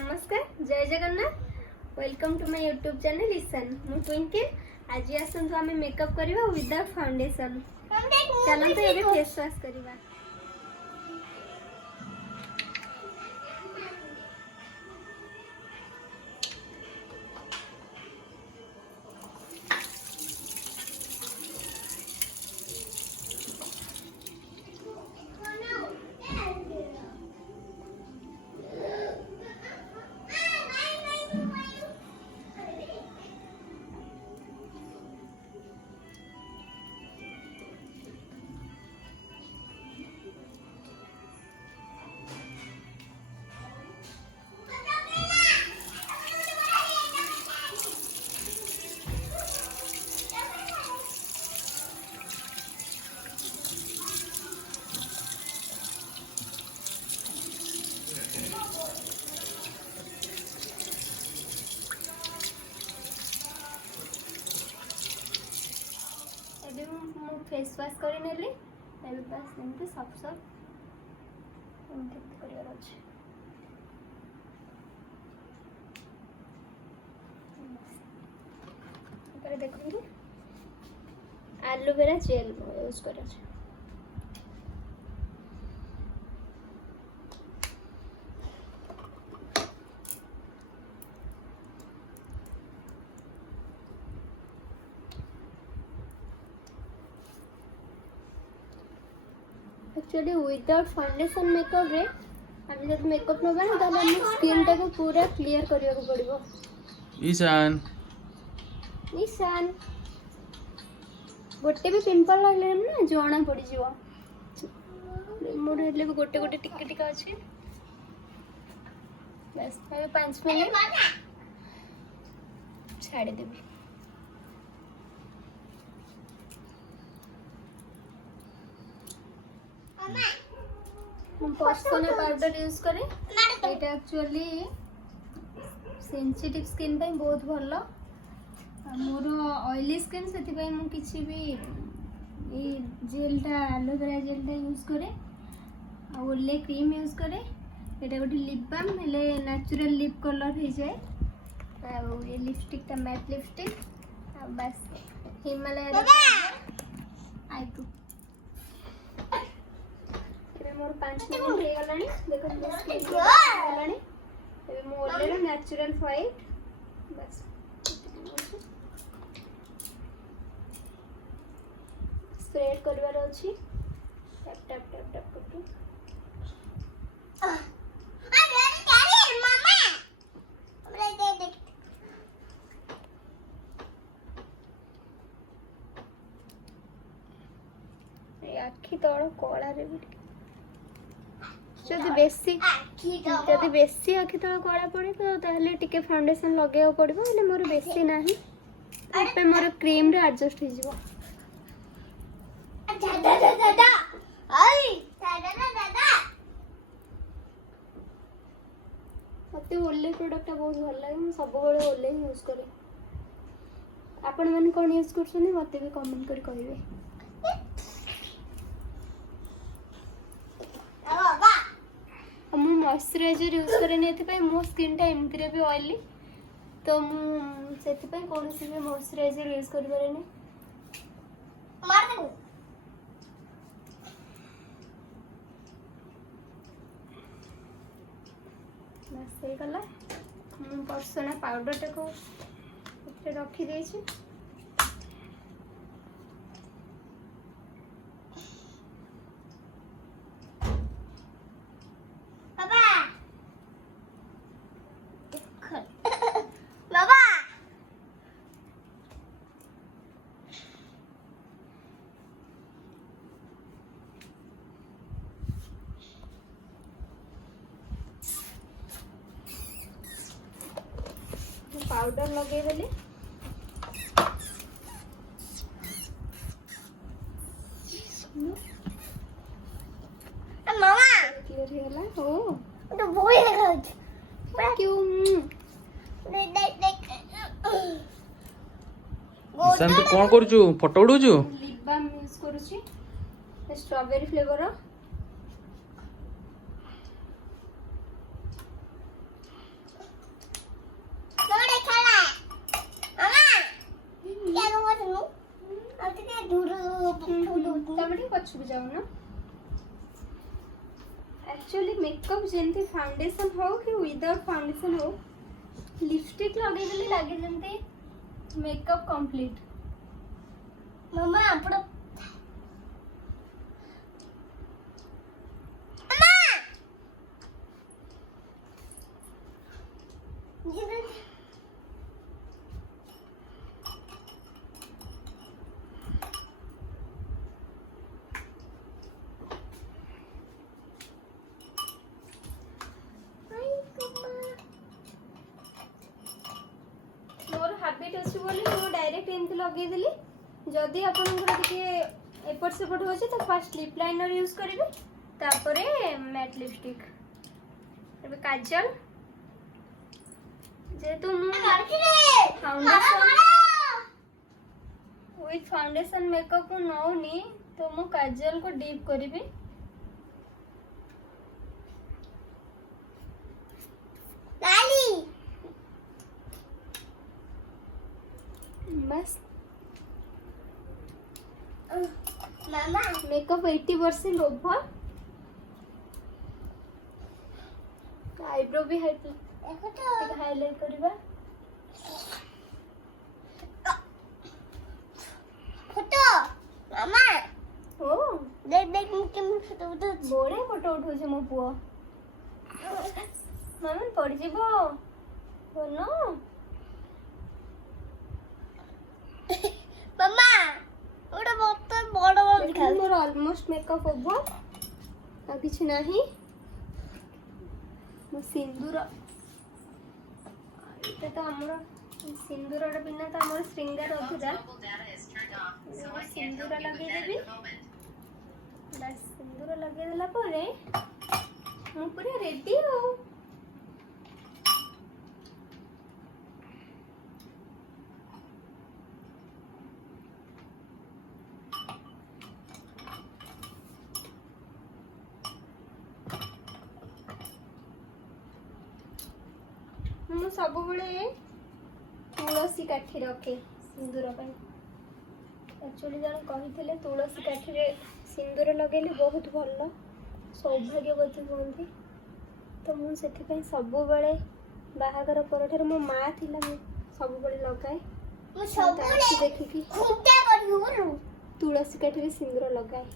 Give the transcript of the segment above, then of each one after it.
नमस्कार जय Jagannath welcome to my YouTube channel Ishan मु ट्विंकल आज आसतु आम मेकअप करवा विदाउट फाउंडेशन चलते ये फेस वाश करवा। फेस वाश कर बस एमती सब सब कर देखो एलोवेरा जेल यूज कर एक्चुअली विदाउट फाउंडेशन मेकअप रे हम जब मेकअप नबा ना ताले हम स्किन टाको पूरा क्लियर करिया को पड़िबो। ईशान ईशान गोटे भी पिंपल लागले ना जणा पड़ी जीवो मोर हेले भी गोटे गोटे टिके टिके अछि बस 5 मिनट छाड़ी देबी। पर्सोना पाउडर यूज करे एटा एक्चुअली सेंसिटिव स्किन पे बहुत भल मोर ऑयली स्किन से मु किछि भी ये जेलटा एलोवेरा जेलटा यूज करे आ ओले क्रीम यूज करे एटा गोटे लिप बाम हेले नेचुरल लिप कलर हो जाए आ ये लिपस्टिक ता मैट लिपस्टिक आ बस हिमालय आईब्रो मोर 5 मिनट हो गलानी देखो स्किन गलानी ए मो ओले नेचुरल व्हाइट बस स्प्रेड करवार अछि टैप टैप टैप टैप करके मामा हमरे देख ए आखी तळ कोळा रे भी जदि बेसी आखि तल कला पड़े तो ताहले टिके फाउंडेशन लगे पड़ो हेले मोर बेसी नाही पे मोर क्रीम रे एडजस्ट हो जिवो। मते ओले प्रोडक्ट बहुत भल लागे मैं सब बेले ओले ही यूज करे आपण माने कोन यूज करछनी मते भी कमेंट कर कहिवे। मु मॉइस्चराइजर यूज करे मो स्किन टा एमती भी ऑयली तो मुझे कौन भी मॉइस्चराइजर यूज कर गला पर्सोना पाउडर टाको रखी देछि पाउडर लगे देले मामा क्लियर हेला हो तो बोय देखा क्यों देख ईशान तू कोन करछु फोटो उडुछु लिप बाम यूज करूची स्ट्रॉबेरी फ्लेवर पछुक जाऊन एक्चुअली मेकअप जेमती फाउंडेशन हो कि विदाउट फाउंडेशन हो लिपस्टिक लगे देले लागे जेमती मेकअप कंप्लीट मम्मा आपण मोर हैबिट अछि बोली मो डायरेक्ट एमती लगे देली जदी आपनकर टिके एपट सेपट होछि तो फर्स्ट लिप लाइनर यूज करिवे तापरे मैट लिपस्टिक एबे काजल जेतु मु फाउंडेशन विथ फाउंडेशन मेकअप को नौनी तो मु काजल को डीप करिवे बस मामा मेकअप 80% ओवर आईब्रो भी हाईलाइट करबा फोटो मामा ओ देख देख मुके फोटो उठो बड़े फोटो उठो छे मो पुओ मामा पड़ जीवो बोनो मामा ओटा बहुत बड़ बड़ दिखा मोर ऑलमोस्ट मेकअप ओवर आ किछ नाही मो सिंदूर एटा तो हमर सिंदूर बिना तो हमर श्रृंगार अधूरा सिंदूर लगे देबी बस सिंदूर लगे देला परे मु पूरा रेडी हो मु सब बळे तुलसी काठी रखे सिंदूर ପାଇଁ एक्चुअली जण कहिथिले तुलसी काठी रे सिंदूर लगेले बहुत भल सौभाग्यवती होती तो मु सेथि ପାଇଁ सब बळे बाहागर परठार मो माँ थिला मु सब बळे लगाए मु सब देखि कि खुंटा करू तुलसी काठी रे सिंदूर लगाए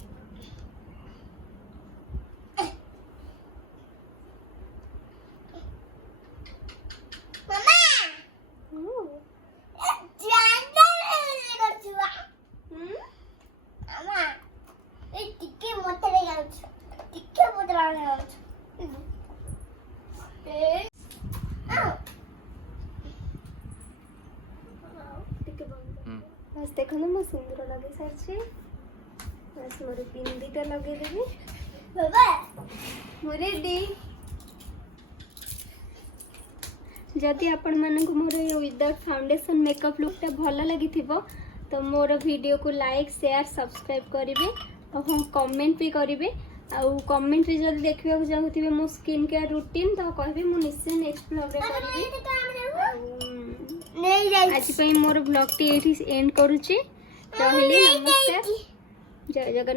बस देखो ना मैं सिंदूर लगे सारी बस मोर बिंदीटा लगे देवी बाबा मो रेडी जदि आपण मानक मोर विदाउट फाउंडेशन मेकअप लुकटा भल लगी तो मोर वीडियो को लाइक शेयर सब्सक्राइब करेंगे और हम कमेंट भी करेंगे आउ कमेंट रे जदि देखिबा को चाहूथिबे मो स्किन केयर रूटीन तो कहबे मु निश्चय नेक्स्ट ब्लॉग रे करबी आज पई मोर ब्लॉग टी एठी एंड करूची रहली नमस्कार जय जगन्नाथ।